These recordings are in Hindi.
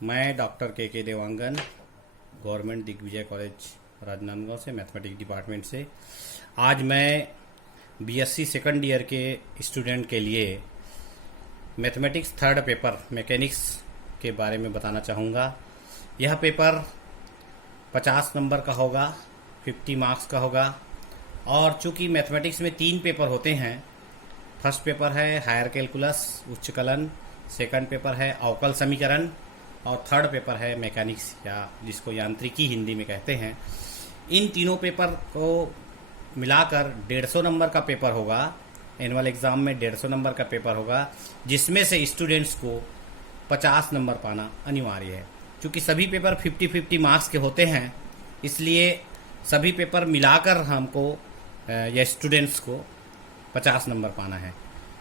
मैं डॉक्टर के देवांगन गवर्नमेंट दिग्विजय कॉलेज राजनांदगांव से मैथमेटिक्स डिपार्टमेंट से आज मैं बीएससी सेकंड ईयर के स्टूडेंट के लिए मैथमेटिक्स थर्ड पेपर मैकेनिक्स के बारे में बताना चाहूँगा। यह पेपर 50 नंबर का होगा, 50 मार्क्स का होगा। और चूँकि मैथमेटिक्स में 3 पेपर होते हैं, फर्स्ट पेपर है हायर कैलकुलस उच्च कलन, सेकंड पेपर है अवकल समीकरण और थर्ड पेपर है मैकेनिक्स या जिसको यांत्रिकी हिंदी में कहते हैं। इन तीनों पेपर को मिलाकर 150 नंबर का पेपर होगा। एनुअल एग्ज़ाम में 150 नंबर का पेपर होगा, जिसमें से स्टूडेंट्स को 50 नंबर पाना अनिवार्य है। क्योंकि सभी पेपर 50-50 मार्क्स के होते हैं, इसलिए सभी पेपर मिलाकर हमको या स्टूडेंट्स को 50 नंबर पाना है।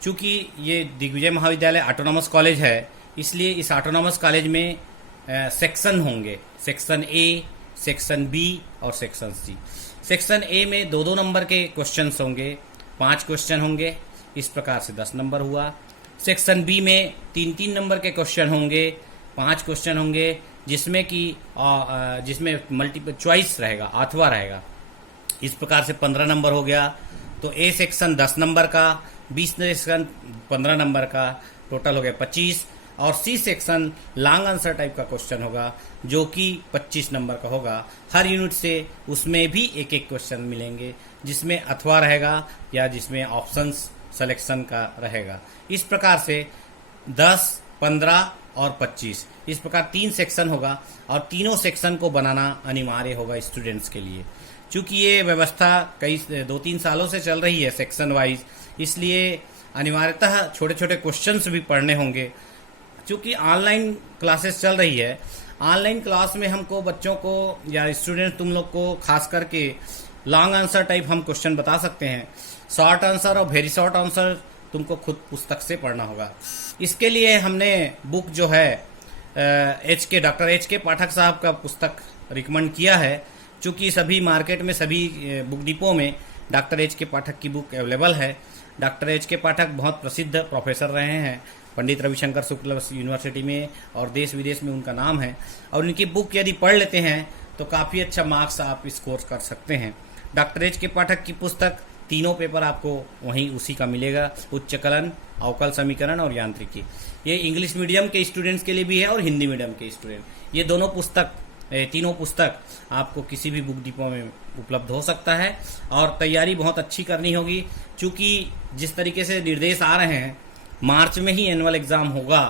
चूँकि ये दिग्विजय महाविद्यालय ऑटोनॉमस कॉलेज है, इसलिए इस ऑटोनॉमस कॉलेज में सेक्शन होंगे, सेक्शन ए, सेक्शन बी और सेक्शन सी। सेक्शन ए में 2-2 नंबर के क्वेश्चंस होंगे, 5 क्वेश्चन होंगे, इस प्रकार से 10 नंबर हुआ। सेक्शन बी में 3-3 नंबर के क्वेश्चन होंगे, 5 क्वेश्चन होंगे, जिसमें मल्टीपल चॉइस रहेगा, अथवा रहेगा। इस प्रकार से 15 नंबर हो गया। तो ए सेक्शन 10 नंबर का, बी सेक्शन 15 नंबर का, टोटल हो गया 25। और C section long answer type का क्वेश्चन होगा, जो कि 25 नंबर का होगा। हर यूनिट से उसमें भी एक एक क्वेश्चन मिलेंगे, जिसमें अथवा रहेगा या जिसमें ऑप्शंस सिलेक्शन का रहेगा। इस प्रकार से 10, 15 और 25 इस प्रकार 3 सेक्शन होगा और तीनों सेक्शन को बनाना अनिवार्य होगा स्टूडेंट्स के लिए। चूँकि ये व्यवस्था कई 2-3 सालों से चल रही है सेक्शन वाइज, इसलिए अनिवार्यतः छोटे छोटे क्वेश्चंस भी पढ़ने होंगे। क्योंकि ऑनलाइन क्लासेस चल रही है, ऑनलाइन क्लास में हमको बच्चों को या स्टूडेंट तुम लोग को खास करके लॉन्ग आंसर टाइप हम क्वेश्चन बता सकते हैं। शॉर्ट आंसर और वेरी शॉर्ट आंसर तुमको खुद पुस्तक से पढ़ना होगा। इसके लिए हमने बुक जो है डॉक्टर एच के पाठक साहब का पुस्तक रिकमेंड किया है। चूँकि सभी मार्केट में, सभी बुक डिपो में डॉक्टर एच के पाठक की बुक अवेलेबल है। डॉक्टर एच के पाठक बहुत प्रसिद्ध प्रोफेसर रहे हैं पंडित रविशंकर शुक्ल यूनिवर्सिटी में, और देश विदेश में उनका नाम है। और उनकी बुक यदि पढ़ लेते हैं तो काफ़ी अच्छा मार्क्स आप स्कोर कर सकते हैं। डॉक्टर एच के पाठक की पुस्तक तीनों पेपर आपको वहीं उसी का मिलेगा, उच्च कलन, अवकल समीकरण और यांत्रिकी। ये इंग्लिश मीडियम के स्टूडेंट्स के लिए भी है और हिंदी मीडियम के स्टूडेंट, ये तीनों पुस्तक आपको किसी भी बुक डिपो में उपलब्ध हो सकता है। और तैयारी बहुत अच्छी करनी होगी, क्योंकि जिस तरीके से निर्देश आ रहे हैं, मार्च में ही एनुअल एग्ज़ाम होगा।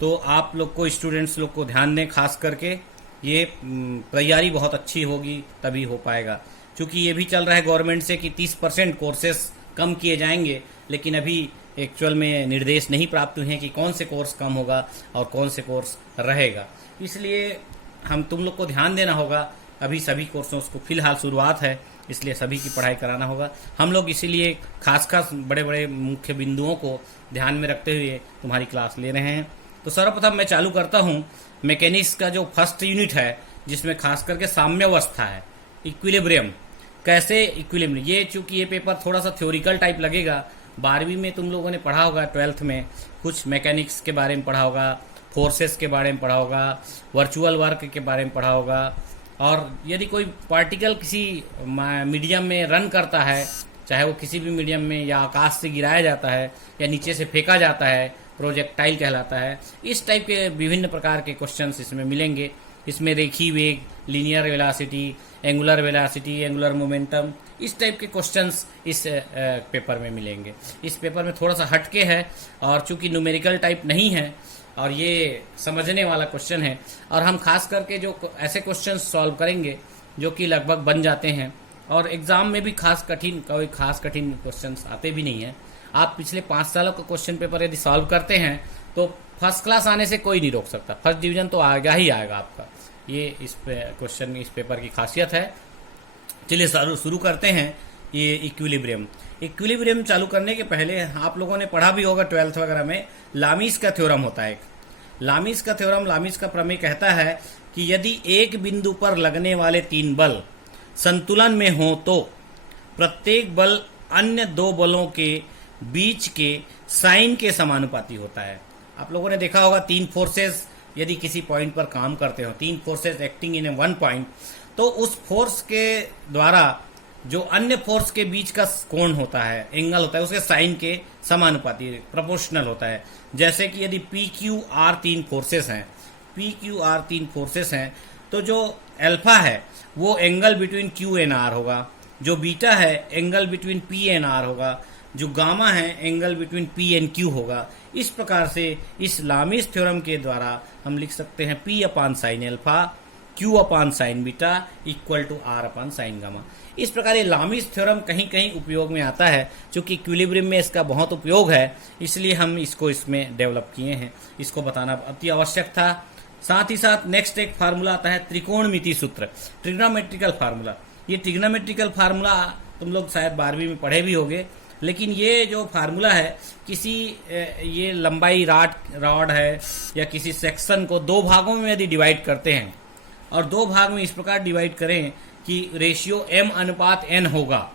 तो आप लोग को, स्टूडेंट्स लोग को ध्यान दें, खास करके ये तैयारी बहुत अच्छी होगी तभी हो पाएगा। क्योंकि ये भी चल रहा है गवर्नमेंट से कि 30% कोर्सेस कम किए जाएंगे, लेकिन अभी एक्चुअल में निर्देश नहीं प्राप्त हुए हैं कि कौन से कोर्स कम होगा और कौन से कोर्स रहेगा। इसलिए हम तुम लोग को ध्यान देना होगा। अभी सभी कोर्सों को फिलहाल शुरुआत है, इसलिए सभी की पढ़ाई कराना होगा। हम लोग इसीलिए खास बड़े बड़े मुख्य बिंदुओं को ध्यान में रखते हुए तुम्हारी क्लास ले रहे हैं। तो सर्वप्रथम मैं चालू करता हूँ मैकेनिक्स का जो फर्स्ट यूनिट है, जिसमें खास करके साम्यावस्था है, इक्विलिब्रियम। कैसे इक्विलिब्रियम, ये चूँकि ये पेपर थोड़ा सा थ्योरिकल टाइप लगेगा। 12वीं में तुम लोगों ने पढ़ा होगा, 12th में कुछ मैकेनिक्स के बारे में पढ़ा होगा, फोर्सेस के बारे में पढ़ा होगा, वर्चुअल वर्क के बारे में पढ़ा होगा। और यदि कोई पार्टिकल किसी मीडियम में रन करता है, चाहे वो किसी भी मीडियम में, या आकाश से गिराया जाता है या नीचे से फेंका जाता है, प्रोजेक्टाइल कहलाता है। इस टाइप के विभिन्न प्रकार के क्वेश्चंस इसमें मिलेंगे। इसमें रेखीय वेग, linear velocity, angular velocity, angular momentum, इस टाइप के क्वेश्चंस इस पेपर में मिलेंगे। इस पेपर में थोड़ा सा हटके है, और चूंकि न्यूमेरिकल टाइप नहीं है और ये समझने वाला क्वेश्चन है, और हम खास करके जो ऐसे क्वेश्चन सॉल्व करेंगे जो कि लगभग बन जाते हैं, और एग्ज़ाम में भी कोई खास कठिन क्वेश्चंस आते भी नहीं हैं। आप पिछले 5 सालों का क्वेश्चन पेपर यदि सॉल्व करते हैं तो फर्स्ट क्लास आने से कोई नहीं रोक सकता, फर्स्ट डिवीजन तो आएगा ही आएगा आपका। ये इस पेपर की खासियत है। चलिए शुरू करते हैं। ये इक्विलिब्रियम चालू करने के पहले आप लोगों ने पढ़ा भी होगा 12th वगैरह में, लामीस का थ्योरम होता है। लामीस का प्रमेय कहता है कि यदि एक बिंदु पर लगने वाले 3 बल संतुलन में हो तो प्रत्येक बल अन्य 2 बलों के बीच के साइन के समानुपाती होता है। आप लोगों ने देखा होगा 3 फोर्सेस यदि किसी पॉइंट पर काम करते हो, 3 forces acting in A 1 point, तो उस फोर्स के द्वारा जो अन्य फोर्स के बीच का कोण होता है, एंगल होता है, उसके साइन के समानुपाती प्रोपोर्शनल होता है। जैसे कि यदि पी क्यू आर 3 फोर्सेस हैं, पी क्यू आर 3 फोर्सेस हैं, तो जो अल्फा है वो angle between Q and R होगा, जो बीटा है angle between P and R होगा, जो गामा है angle between P and Q होगा। इस प्रकार से इस लामीस थ्योरम के द्वारा हम लिख सकते हैं P upon sine alpha, Q upon sine beta equal to R upon sine gamma. इस प्रकार ये लामीस थ्योरम कहीं कहीं उपयोग में आता है, क्योंकि इक्विलिब्रियम में इसका बहुत उपयोग है, इसलिए हम इसको इसमें डेवलप किए हैं, इसको बताना अति आवश्यक था। साथ ही साथ नेक्स्ट एक फार्मूला आता है त्रिकोणमिति सूत्र, ट्रिग्नोमेट्रिकल फार्मूला। ये ट्रिग्नोमेट्रिकल फार्मूला तुम लोग शायद 12वीं में पढ़े भी होंगे, लेकिन ये जो फार्मूला है किसी ये लंबाई रॉड है या किसी सेक्शन को 2 भागों में यदि डिवाइड करते हैं और 2 भाग में इस प्रकार डिवाइड करें कि रेशियो m अनुपात n होगा,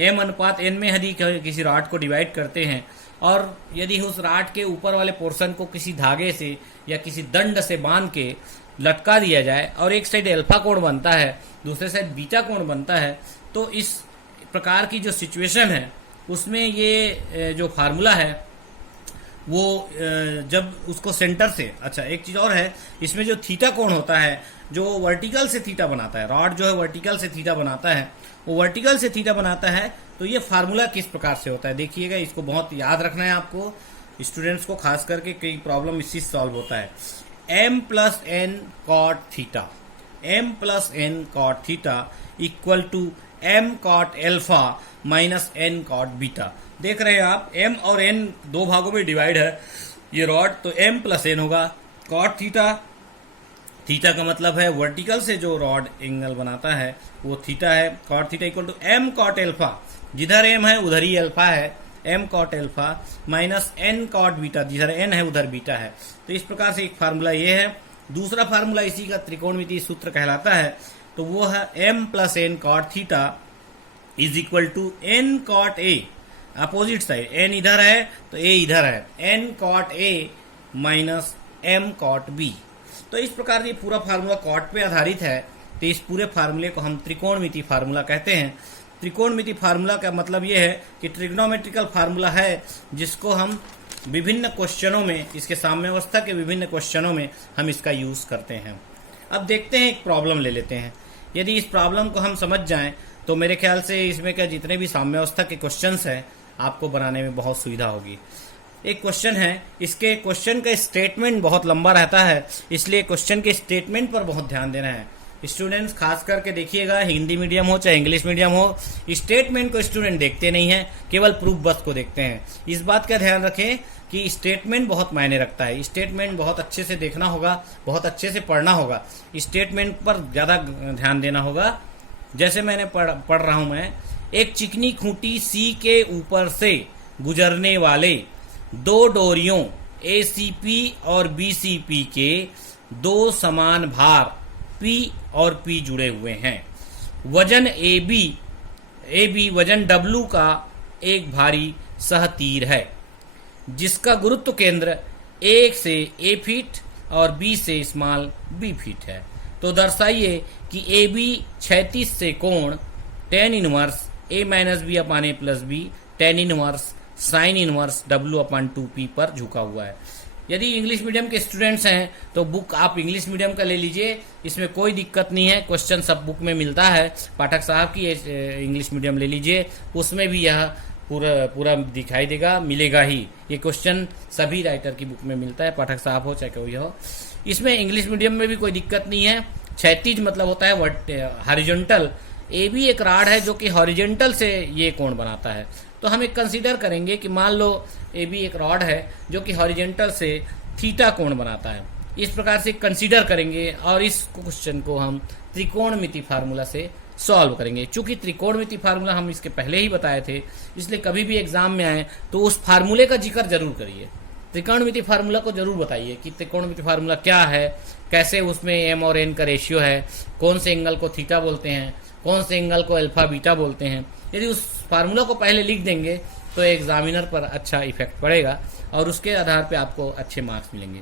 m अनुपात n में यदि किसी रॉड को डिवाइड करते हैं और यदि उस रॉड के ऊपर वाले पोर्शन को किसी धागे से या किसी दंड से बांध के लटका दिया जाए और एक साइड अल्फा कोण बनता है, दूसरे साइड बीटा कोण बनता है, तो इस प्रकार की जो सिचुएशन है उसमें ये जो फार्मूला है वो जब उसको सेंटर से, अच्छा एक चीज और है, इसमें जो थीटा कोण होता है जो वर्टिकल से थीटा बनाता है, रॉड जो है वर्टिकल से थीटा बनाता है, वो वर्टिकल से थीटा बनाता है, तो ये फार्मूला किस प्रकार से होता है देखिएगा, इसको बहुत याद रखना है आपको, स्टूडेंट्स को खास करके कई प्रॉब्लम इससे सॉल्व होता है। m plus N cot theta, m plus N cot theta equal to m cot alpha minus n cot beta. देख रहे हैं आप m और n 2 भागों में डिवाइड है ये रॉड, तो m प्लस n होगा। कॉट थीटा, थीटा का मतलब है वर्टिकल से जो रॉड एंगल बनाता है वो थीटा है। Cot theta equal to m cot alpha, जिधर m है उधर ही अल्फा है, m cot alpha minus n cot beta, जिधर n है उधर बीटा है। तो इस प्रकार से एक फार्मूला ये है। दूसरा फार्मूला इसी का त्रिकोणमितीय सूत्र कहलाता है, तो वो है m plus N cot theta is equal to n cot a, opposite side n इधर है तो a इधर है, n cot a minus m cot b। तो इस प्रकार ये पूरा फार्मूला कॉट पे आधारित है, तो इस पूरे फार्मूले को हम त्रिकोणमितीय फार्मूला कहते हैं। त्रिकोणमितीय फार्मूला का मतलब ये है कि ट्रिग्नोमेट्रिकल फार्मूला है जिसको हम विभिन्न क्वेश्चनों में, इसके साम्यावस्था के विभिन्न क्वेश्चनों में हम इसका यूज करते हैं। अब देखते हैं, एक प्रॉब्लम ले लेते हैं। यदि इस प्रॉब्लम को हम समझ जाएं तो मेरे ख्याल से इसमें क्या जितने भी साम्यावस्था के क्वेश्चंस हैं आपको बनाने में बहुत सुविधा होगी। एक क्वेश्चन है, इसके क्वेश्चन का स्टेटमेंट बहुत लंबा रहता है, इसलिए क्वेश्चन के स्टेटमेंट पर बहुत ध्यान देना है। स्टूडेंट्स खास करके देखिएगा, हिंदी मीडियम हो चाहे इंग्लिश मीडियम हो, स्टेटमेंट को स्टूडेंट देखते नहीं है, केवल प्रूफ बस को देखते हैं। इस बात का ध्यान रखें कि स्टेटमेंट बहुत मायने रखता है, स्टेटमेंट बहुत अच्छे से देखना होगा, बहुत अच्छे से पढ़ना होगा, स्टेटमेंट पर ज्यादा ध्यान देना होगा। जैसे मैंने पढ़ रहा हूं मैं, एक चिकनी खूंटी सी के ऊपर से गुजरने वाले 2 डोरियों ACP और BCP के 2 समान भार P और P जुड़े हुए हैं। वजन AB वजन W का एक भारी सहतीर है जिसका गुरुत्व केंद्र 1 से A फीट और B से स्मॉल B फीट है। तो दर्शाइए कि AB क्षैतिज से कोण tan inverse A minus B upon A plus B tan inverse sine inverse W upon 2P पर झुका हुआ है। यदि इंग्लिश मीडियम के स्टूडेंट्स हैं तो बुक आप इंग्लिश मीडियम का ले लीजिए, इसमें कोई दिक्कत नहीं है, क्वेश्चन सब बुक में मिलता है। पाठक साहब की इंग्लिश मीडियम ले लीजिए, उसमें भी यह पूरा दिखाई देगा, मिलेगा ही। ये क्वेश्चन सभी राइटर की बुक में मिलता है, पाठक साहब हो चाहे कोई हो। इसमें इंग्लिश मीडियम में भी कोई दिक्कत नहीं है। क्षैतिज मतलब होता है हॉरिजॉन्टल। ए भी एक राड है जो कि हॉरिजॉन्टल से ये कोण बनाता है, तो हम एक कंसीडर करेंगे कि मान लो ए भी एक रॉड है जो कि हॉरिजॉन्टल से थीटा कोण बनाता है। इस प्रकार से कंसीडर करेंगे और इस क्वेश्चन को हम त्रिकोणमिति फार्मूला से सॉल्व करेंगे। चूंकि त्रिकोणमिति फार्मूला हम इसके पहले ही बताए थे, इसलिए कभी भी एग्जाम में आए तो उस फार्मूले का जिक्र जरूर करिए, त्रिकोणमिति फार्मूला को जरूर बताइए कि त्रिकोणमिति फार्मूला क्या है, कैसे उसमें एम और एन का रेशियो है, कौन से एंगल को थीटा बोलते हैं, कौन से एंगल को अल्फा बीटा बोलते हैं। यदि उस फार्मूला को पहले लिख देंगे तो एग्जामिनर पर अच्छा इफेक्ट पड़ेगा और उसके आधार पे आपको अच्छे मार्क्स मिलेंगे।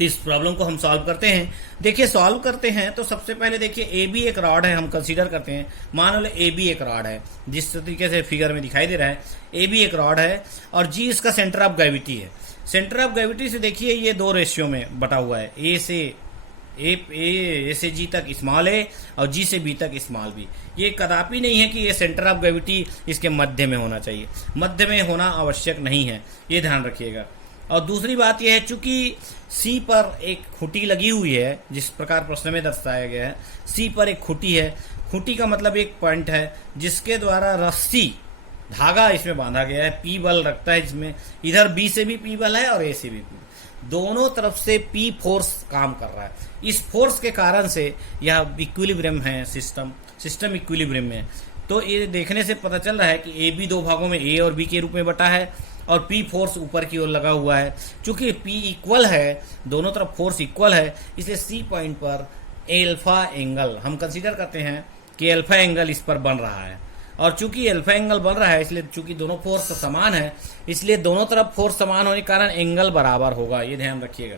तो इस प्रॉब्लम को हम सॉल्व करते हैं। देखिए सॉल्व करते हैं तो सबसे पहले देखिए ए बी एक रॉड है, हम कंसीडर करते हैं। मान लो ए बी एक रॉड है, जिस तरीके से फिगर में दिखाई दे रहा है ए बी एक रॉड है और जी इसका सेंटर ऑफ ग्रेविटी है। सेंटर ऑफ ग्रेविटी से देखिए ये 2 रेशियो में बटा हुआ है, ए से जी तक स्मॉल ए और जी से बी तक स्मॉल बी। ये कदापि नहीं है कि ये सेंटर ऑफ ग्रेविटी इसके मध्य में होना चाहिए, मध्य में होना आवश्यक नहीं है, ये ध्यान रखिएगा। और दूसरी बात यह है, चूंकि सी पर एक खूंटी लगी हुई है, जिस प्रकार प्रश्न में दर्शाया गया है, सी पर एक खूंटी है। खूंटी का मतलब एक पॉइंट है जिसके द्वारा रस्सी धागा इसमें बांधा गया है, पी बल रखता है इसमें। इधर बी से भी पी बल है और ए से भी पी, दोनों तरफ से पी फोर्स काम कर रहा है। इस फोर्स के कारण से यह इक्विलिब्रियम है, सिस्टम इक्विलिब्रियम में है। तो ये देखने से पता चल रहा है कि ए बी 2 भागों में ए और बी के रूप में बटा है और पी फोर्स ऊपर की ओर लगा हुआ है। चूंकि पी इक्वल है, दोनों तरफ फोर्स इक्वल है, इसलिए सी पॉइंट पर एल्फा एंगल हम कंसीडर करते हैं कि एल्फा एंगल इस पर बन रहा है। और चूंकि एल्फा एंगल बन रहा है, इसलिए चूंकि दोनों फोर्स समान है, इसलिए दोनों तरफ फोर्स समान होने के कारण एंगल बराबर होगा, ये ध्यान रखिएगा।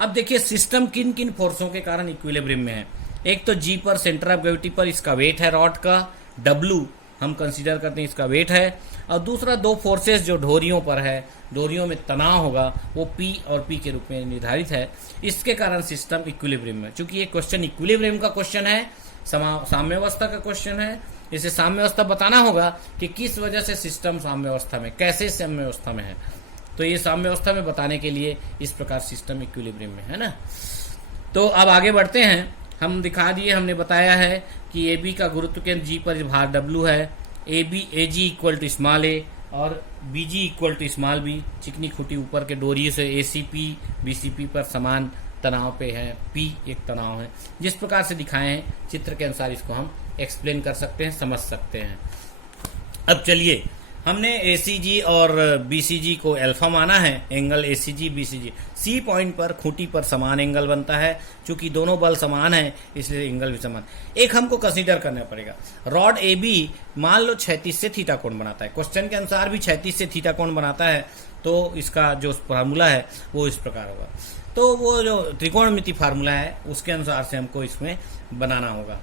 अब देखिए सिस्टम किन किन फोर्सों के कारण इक्विलिब्रियम में है। एक तो जी पर, सेंटर ऑफ ग्रेविटी पर इसका वेट है रॉड का, डब्लू हम कंसीडर करते हैं इसका वेट है। और दूसरा 2 फोर्सेस जो डोरियों पर है, डोरियों में तनाव होगा, वो पी और पी के रूप में निर्धारित है। इसके कारण सिस्टम इक्विलिब्रियम में, चूंकि ये क्वेश्चन इक्विलिब्रियम का क्वेश्चन है, साम्यावस्था का क्वेश्चन है, इसे साम्यावस्था बताना होगा कि किस वजह से सिस्टम साम्यावस्था में, कैसे साम्यावस्था में है। तो ये साम्यावस्था में बताने के लिए इस प्रकार सिस्टम इक्विलिब्रियम में है ना। तो अब आगे बढ़ते हैं। हम दिखा दिए, हमने बताया है कि ए बी का गुरुत्व केंद्र जी पर भार डब्लू है, A G equal to small A और B G equal to small B. चिकनी खूंटी ऊपर के डोरी से A C P B C P पर समान तनाव पे है, पी एक तनाव है। जिस प्रकार से दिखाए हैं चित्र के अनुसार इसको हम एक्सप्लेन कर सकते हैं, समझ सकते हैं। अब चलिए, हमने एसीजी और बीसीजी को अल्फा माना है, angle ACG BCG. C point पर खूंटी पर समान एंगल बनता है, चूंकि दोनों बल समान है इसलिए एंगल भी समान। एक हमको कंसीडर करना पड़ेगा, रॉड ए बी मान लो 36 से थीटा कोण बनाता है, क्वेश्चन के अनुसार भी 36 से थीटा कोण बनाता है, तो इसका जो फार्मूला है वो इस प्रकार होगा। तो वो जो त्रिकोणमिति फार्मूला है उसके अनुसार से हमको इसमें बनाना होगा।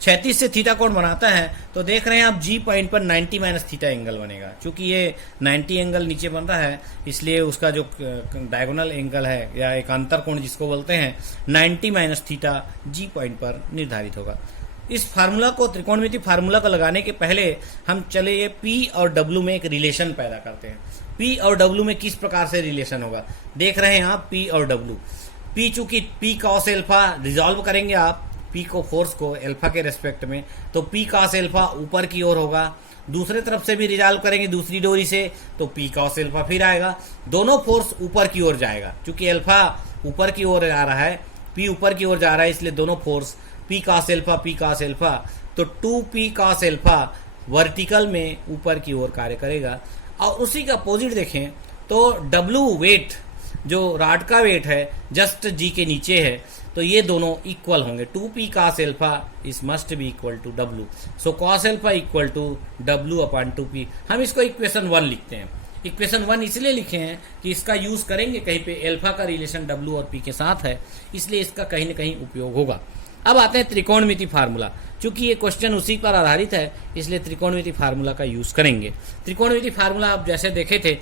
36 से थीटा कोण बनाता है, तो देख रहे हैं आप जी पॉइंट पर 90 माइनस थीटा एंगल बनेगा। चूंकि ये 90 एंगल नीचे बन रहा है, इसलिए उसका जो डायगोनल एंगल है या एक अंतर कोण जिसको बोलते हैं 90 माइनस थीटा जी पॉइंट पर निर्धारित होगा। इस फार्मूला को, त्रिकोणमिति फार्मूला को लगाने के पहले हम चले ये पी और डब्ल्यू में एक रिलेशन पैदा करते हैं। पी और डब्ल्यू में किस प्रकार से रिलेशन होगा देख रहे हैं आप, पी और डब्ल्यू। पी चूंकि पी कॉस एल्फा रिजॉल्व करेंगे आप पी को, फोर्स को एल्फा के रेस्पेक्ट में, तो पी कॉस एल्फा ऊपर की ओर होगा। दूसरे तरफ से भी रिजॉल्व करेंगे दूसरी डोरी से, तो पी कॉस एल्फा फिर आएगा। दोनों फोर्स ऊपर की ओर जाएगा, क्योंकि एल्फा ऊपर की ओर जा रहा है, पी ऊपर की ओर जा रहा है, इसलिए दोनों फोर्स पी कॉस एल्फा, तो 2p कॉस एल्फा वर्टिकल में ऊपर की ओर कार्य करेगा। और उसी का अपोजिट देखें तो W वेट, जो रॉड का वेट है, जस्ट जी के नीचे है, तो ये दोनों इक्वल होंगे। 2p cos alpha is must be equal to W, सो cos alpha equal to W upon 2p। हम इसको इक्वेशन 1 लिखते हैं। इक्वेशन 1 इसलिए लिखे हैं कि इसका यूज करेंगे कहीं पे, एल्फा का रिलेशन W और P के साथ है, इसलिए इसका कहीं न कहीं उपयोग होगा। अब आते हैं त्रिकोणमिति फार्मूला। चूंकि ये क्वेश्चन उसी पर आधारित है, इसलिए त्रिकोणमिति फार्मूला का यूज करेंगे। त्रिकोणमिति फार्मूला आप जैसे देखे थे,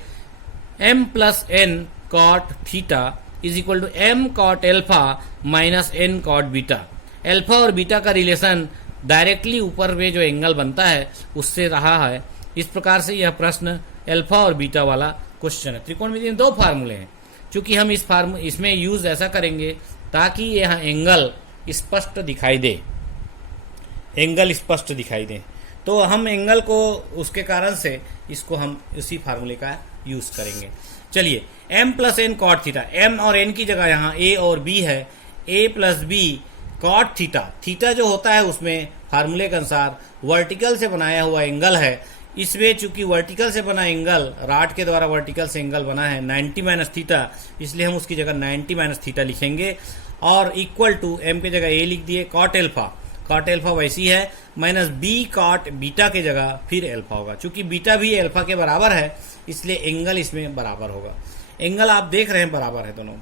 m plus n cot theta is equal to m cot alpha minus n cot beta. Alpha और बीटा का रिलेशन डायरेक्टली ऊपर में जो एंगल बनता है उससे रहा है। इस प्रकार से यह प्रश्न एल्फा और बीटा वाला क्वेश्चन है। त्रिकोणमिति में 2 फार्मूले हैं, चूंकि हम इसमें यूज ऐसा करेंगे ताकि यह एंगल स्पष्ट दिखाई दे, एंगल स्पष्ट दिखाई दे। तो हम एंगल को उसके कारण से इसको हम उसी फार्मूले का यूज करेंगे। चलिए, m plus N cot theta, m और n की जगह यहाँ a और b है, a plus b cot theta. Theta जो होता है उसमें फार्मूले के अनुसार वर्टिकल से बनाया हुआ एंगल है। इसमें चूंकि वर्टिकल से बना एंगल, रॉड के द्वारा वर्टिकल से एंगल बना है 90 माइनस थीटा, इसलिए हम उसकी जगह 90 माइनस थीटा लिखेंगे और इक्वल टू m की जगह a लिख दिए, कॉट एल्फा वैसी है, माइनस b कॉट बीटा की जगह फिर एल्फा होगा। चूंकि बीटा भी एल्फा के बराबर है, इसलिए एंगल इसमें बराबर होगा। एंगल आप देख रहे हैं बराबर है दोनों।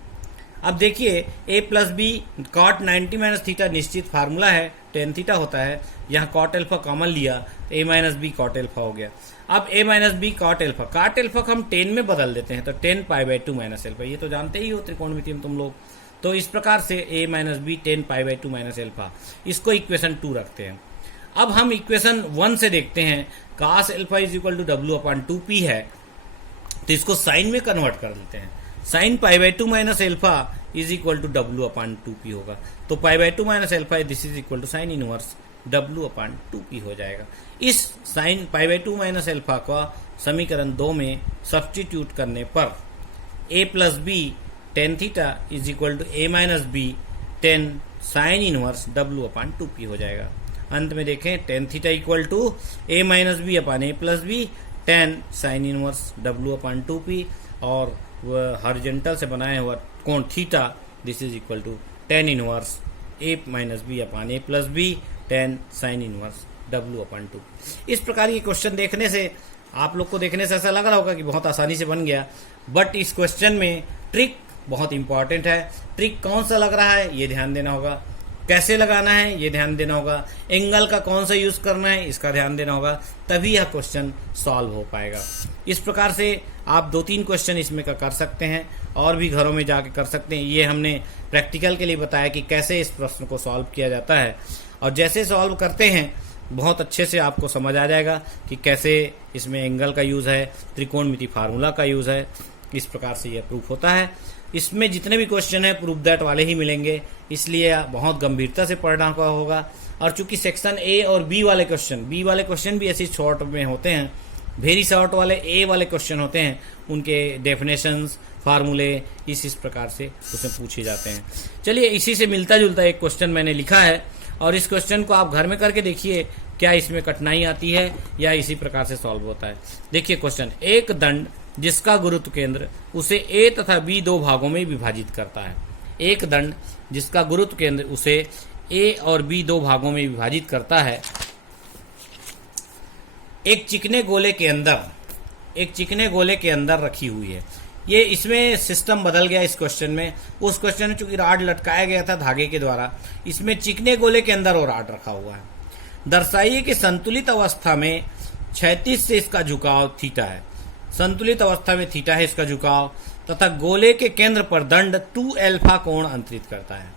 अब देखिए a plus B cot 90 minus theta निश्चित फार्मूला है, टेन थीटा होता है, यहाँ कॉट एल्फा कॉमन लिया तो a minus B cot alpha हो गया। अब a minus B cot alpha को हम 10 में बदल देते हैं तो 10 पाई बाई 2 माइनस एल्फा, ये तो जानते ही हो त्रिकोणमिति में तुम लोग। तो इस प्रकार से a minus B 10 pi by 2 minus alpha, इसको इक्वेशन 2 रखते हैं। अब हम इक्वेशन 1 से देखते हैं, cos alpha is equal to W upon 2p है, तो इसको साइन में कन्वर्ट कर देते हैं। Sine pi by 2 minus alpha is equal to W upon 2p होगा, तो pi by 2 minus alpha this is equal to sine inverse W upon 2p हो जाएगा। इस sine pi by 2 minus alpha का समीकरण 2 में सब्स्टिट्यूट करने पर a plus B tan theta is equal to a minus B 10 sine inverse W upon 2p हो जाएगा। अंत में देखें ten theta equal to a minus B upon a plus B 10 sine inverse W upon 2p, और हॉरिजॉन्टल से बनाया हुआ कोण theta this is equal to tan inverse a minus B upon a plus B 10 sine inverse W upon 2। इस प्रकार ये क्वेश्चन देखने से आप लोग को देखने से ऐसा लग रहा होगा कि बहुत आसानी से बन गया, बट इस क्वेश्चन में ट्रिक बहुत इंपॉर्टेंट है। ट्रिक कौन सा लग रहा है ये ध्यान देना होगा, कैसे लगाना है ये ध्यान देना होगा, एंगल का कौन सा यूज करना है इसका ध्यान देना होगा, तभी यह क्वेश्चन सॉल्व हो पाएगा। इस प्रकार से आप 2-3 क्वेश्चन इसमें का कर सकते हैं और भी घरों में जाके कर सकते हैं। ये हमने प्रैक्टिकल के लिए बताया कि कैसे इस प्रश्न को सॉल्व किया जाता है, और जैसे सॉल्व करते हैं बहुत अच्छे से आपको समझ आ जाएगा कि कैसे इसमें एंगल का यूज है, त्रिकोणमिति फार्मूला का यूज है, इस प्रकार से यह प्रूफ होता है। इसमें जितने भी क्वेश्चन है प्रूफ दैट वाले ही मिलेंगे, इसलिए बहुत गंभीरता से पढ़ना होगा। और चूंकि सेक्शन ए और बी वाले क्वेश्चन भी ऐसे शॉर्ट में होते हैं, वेरी शॉर्ट वाले ए वाले क्वेश्चन होते हैं, उनके डेफिनेशंस फार्मूले इस प्रकार से उसमें पूछे जाते हैं। चलिए इसी से मिलता जुलता एक क्वेश्चन मैंने लिखा है, और इस क्वेश्चन को आप घर में करके देखिए क्या इसमें कठिनाई आती है या इसी प्रकार से सॉल्व होता है। देखिए क्वेश्चन, एक दंड जिसका गुरुत्व केंद्र उसे ए तथा बी दो भागों में विभाजित करता है। एक दंड जिसका गुरुत्व केंद्र उसे ए और बी दो भागों में विभाजित करता है, एक चिकने गोले के अंदर रखी हुई है। ये इसमें सिस्टम बदल गया इस क्वेश्चन में। उस क्वेश्चन में चूंकि रॉड लटकाया गया था धागे के द्वारा, इसमें चिकने गोले के अंदर वो रॉड रखा हुआ है। दर्शाइए कि संतुलित अवस्था में क्षैतिज से इसका झुकाव थीटा है। संतुलित अवस्था में थीटा है इसका झुकाव, तथा गोले के केंद्र पर दंड 2 अल्फा कोण अंतरित करता है।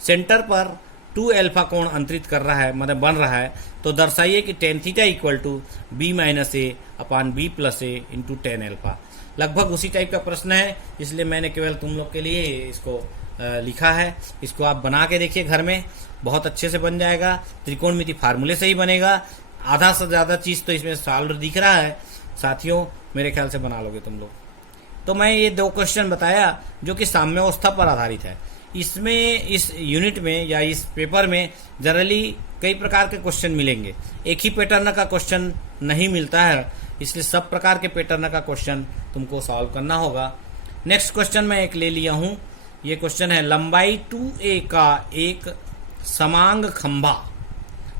सेंटर पर 2 अल्फा कोण अंतरित कर रहा है, मतलब बन रहा है। तो दर्शाइए कि tan theta equal to B minus A upon B plus A into 10 alpha. लगभग उसी टाइप का प्रश्न है, इसलिए मैंने केवल तुम लोग के लिए इसको लिखा है। इसको आप बना के देखिए घर में, बहुत अच्छे से बन जाएगा। त्रिकोणमिति फार्मूले से ही बनेगा। आधा से ज्यादा चीज तो इसमें सॉल्व दिख रहा है साथियों, मेरे ख्याल से बना लोगे तुम लोग। तो मैं ये 2 क्वेश्चन बताया जो कि साम्यावस्था पर आधारित है। इसमें इस यूनिट में या इस पेपर में जनरली कई प्रकार के क्वेश्चन मिलेंगे, एक ही पैटर्न का क्वेश्चन नहीं मिलता है, इसलिए सब प्रकार के पैटर्न का क्वेश्चन तुमको सॉल्व करना होगा। नेक्स्ट क्वेश्चन मैं एक ले लिया हूं। ये क्वेश्चन है, लंबाई 2a का एक समांग खंभा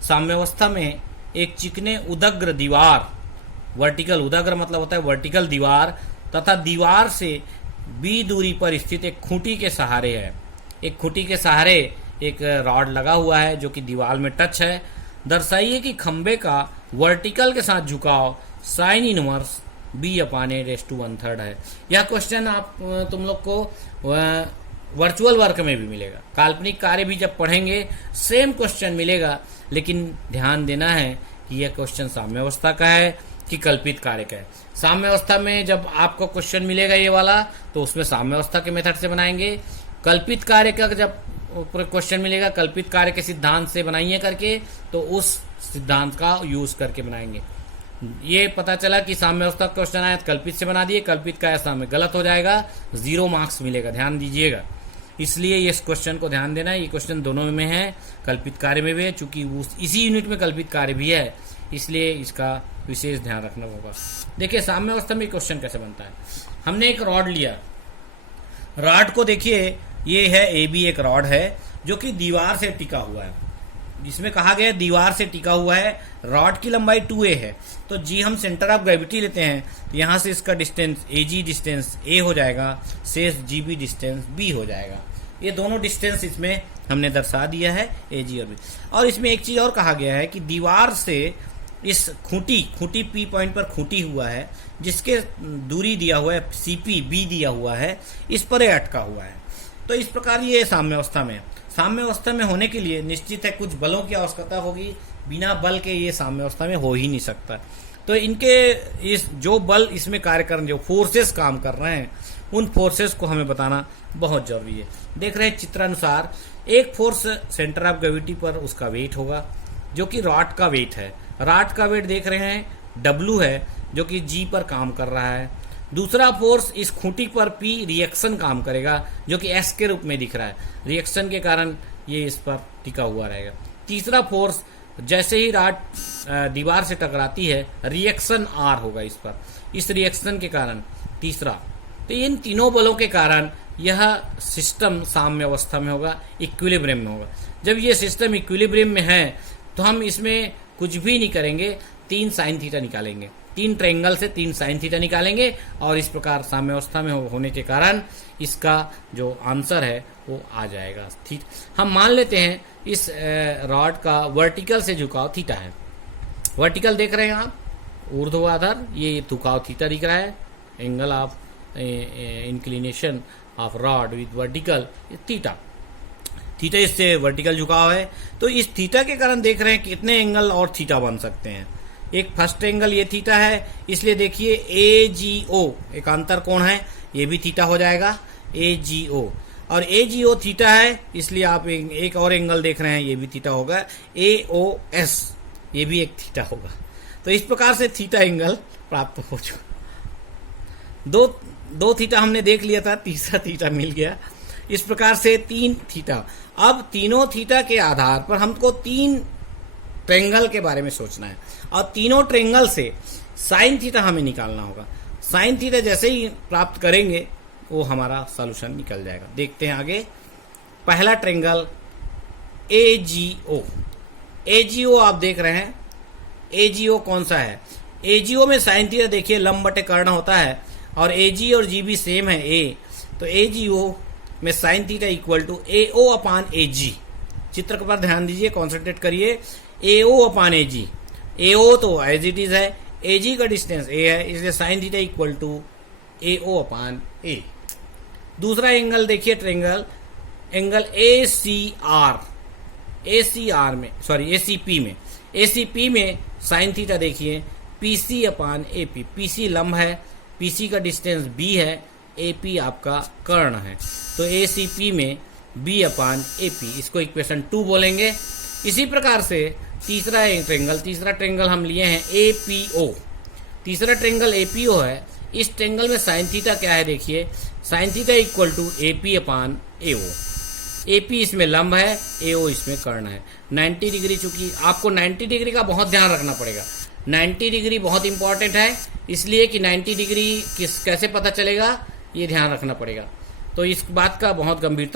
साम्यावस्था में एक चिकने उदग्र दीवार, वर्टिकल उदग्र मतलब होता है वर्टिकल दीवार, तथा दीवार से b दूरी पर स्थित एक खूंटी के सहारे है। एक खूंटी के सहारे एक रॉड लगा हुआ है जो कि दीवार में टच है। दर्शाइए कि खंबे का वर्टिकल के साथ झुकाव sine inverse b upon A raise to 1/3 है। यह क्वेश्चन आप तुम लोग को वर्चुअल वर्क में भी मिलेगा, काल्पनिक कार्य भी जब पढ़ेंगे सेम क्वेश्चन मिलेगा, लेकिन ध्यान देना है कि यह क्वेश्चन साम्यावस्था का है कि कल्पित कार्य का है। साम्यावस्था में जब आपको क्वेश्चन मिलेगा ये वाला, तो उसमें साम्यावस्था के मेथड से बनाएंगे। कल्पित कार्य का जब क्वेश्चन मिलेगा, कल्पित कार्य के सिद्धांत से बनाइए करके, तो उस सिद्धांत का यूज करके बनाएंगे। ये पता चला कि साम्यावस्था क्वेश्चन आया तो कल्पित से बना दिए, कल्पित का ऐसा में गलत हो जाएगा, 0 मार्क्स मिलेगा, ध्यान दीजिएगा। इसलिए इस क्वेश्चन को ध्यान देना है, ये क्वेश्चन दोनों में है, कल्पित कार्य में भी है, चूंकि इसी यूनिट में कल्पित कार्य भी है, इसलिए इसका विशेष ध्यान रखना होगा। देखिए साम्यावस्था में क्वेश्चन कैसे बनता है। हमने एक रॉड लिया, रॉड को देखिए, ये है ए बी, एक रॉड है जो कि दीवार से टिका हुआ है। जिसमें कहा गया दीवार से टिका हुआ है, रॉड की लंबाई 2a है, तो जी हम सेंटर ऑफ ग्रेविटी लेते हैं, तो यहाँ से इसका डिस्टेंस AG डिस्टेंस a हो जाएगा, शेष GB डिस्टेंस b हो जाएगा। ये दोनों डिस्टेंस इसमें हमने दर्शा दिया है, ए जी और बी। और इसमें एक चीज और कहा गया है कि दीवार से इस खूंटी पी पॉइंट पर खूंटी हुआ है, जिसके दूरी दिया हुआ है सीपी बी दिया हुआ है, इस पर ये अटका हुआ है। तो इस प्रकार ये साम्य अवस्था में है। साम्य अवस्था में होने के लिए निश्चित है कुछ बलों की आवश्यकता होगी, बिना बल के ये साम्य अवस्था में हो ही नहीं सकता। तो इनके इस जो बल इसमें कार्य कर रहे हैं, जो फोर्सेस काम कर रहे हैं, उन फोर्सेस को हमें बताना बहुत जरूरी है। देख रहे हैं चित्रानुसार, एक फोर्स सेंटर ऑफ ग्रेविटी पर उसका वेट होगा जो कि रॉड का वेट है। रॉड का वेट देख रहे हैं W है जो कि G पर काम कर रहा है। दूसरा फोर्स इस खूंटी पर P रिएक्शन काम करेगा जो कि S के रूप में दिख रहा है, रिएक्शन के कारण ये इस पर टिका हुआ रहेगा। तीसरा फोर्स जैसे ही रॉड दीवार से टकराती है, रिएक्शन R होगा इस पर, इस रिएक्शन के कारण तीसरा। तो इन तीनों बलों के कारण यह सिस्टम साम्य अवस्था में होगा, इक्विलिब्रियम में होगा। जब ये सिस्टम इक्विलिब्रियम में है तो हम इसमें कुछ भी नहीं करेंगे, 3 साइन थीटा निकालेंगे, 3 ट्रायंगल से 3 साइन थीटा निकालेंगे और इस प्रकार साम्य अवस्था में होने के कारण इसका जो आंसर है वो आ जाएगा। ठीक, हम मान लेते हैं इस रॉड का वर्टिकल से झुकाव थीटा है। वर्टिकल देख रहे हैं आप, ऊर्ध्वाधर, ये झुकाव थीटा दिख रहा है, angle of inclination of rod with vertical theta. Theta इससे वर्टिकल झुकाव है। तो इस थीटा के कारण देख रहे हैं कितने एंगल और थीटा बन सकते हैं। एक फर्स्ट एंगल ये थीटा है, इसलिए देखिए AGO एक अंतर कोण है, ये भी थीटा हो जाएगा AGO। और AGO थीटा है, इसलिए आप एक और एंगल देख रहे हैं, ये भी थीटा होगा AOS, ये भी एक थीटा होगा। तो इस प्रकार से थीटा एंगल प्राप्त हो चुका। दो थीटा हमने देख लिया था, तीसरा थीटा मिल गया। इस प्रकार से 3 थीटा। अब तीनों थीटा के आधार पर हमको 3 ट्रायंगल के बारे में सोचना है और तीनों ट्रायंगल से साइन थीटा हमें निकालना होगा। साइन थीटा जैसे ही प्राप्त करेंगे वो हमारा सॉल्यूशन निकल जाएगा। देखते हैं आगे। पहला ट्रायंगल AGO। AGO आप देख रहे हैं, AGO कौन सा है? AGO में साइन थीटा देखिए लंब बटे कर्ण होता है और AG और GB सेम है A, तो AGO में sine theta equal to AO upon AG। चित्र पर ध्यान दीजिए, कॉन्सेंट्रेट करिए। AO अपान AG, AO तो एज इट इज है, AG का डिस्टेंस A है, इसलिए sine theta equal to AO upon A। दूसरा एंगल देखिए ट्रायंगल, एंगल ACP में साइन थीटा देखिए PC अपान AP। PC लंब है, PC का डिस्टेंस B है, AP आपका कर्ण है, तो ACP में B अपान AP, इसको इक्वेशन 2 बोलेंगे। इसी प्रकार से तीसरा ट्रायंगल हम लिए हैं APO। तीसरा ट्रायंगल APO है, इस ट्रायंगल में साइन थीटा क्या है देखिए, sine theta equal to AP upon AO। AP इसमें लंब है, AO इसमें कर्ण है। 90 डिग्री, चूंकि आपको 90 डिग्री का बहुत ध्यान रखना पड़ेगा। 90 डिग्री बहुत इंपॉर्टेंट है, इसलिए कि 90 डिग्री कैसे पता चलेगा ये ध्यान रखना पड़ेगा। तो इस बात का बहुत गंभीरता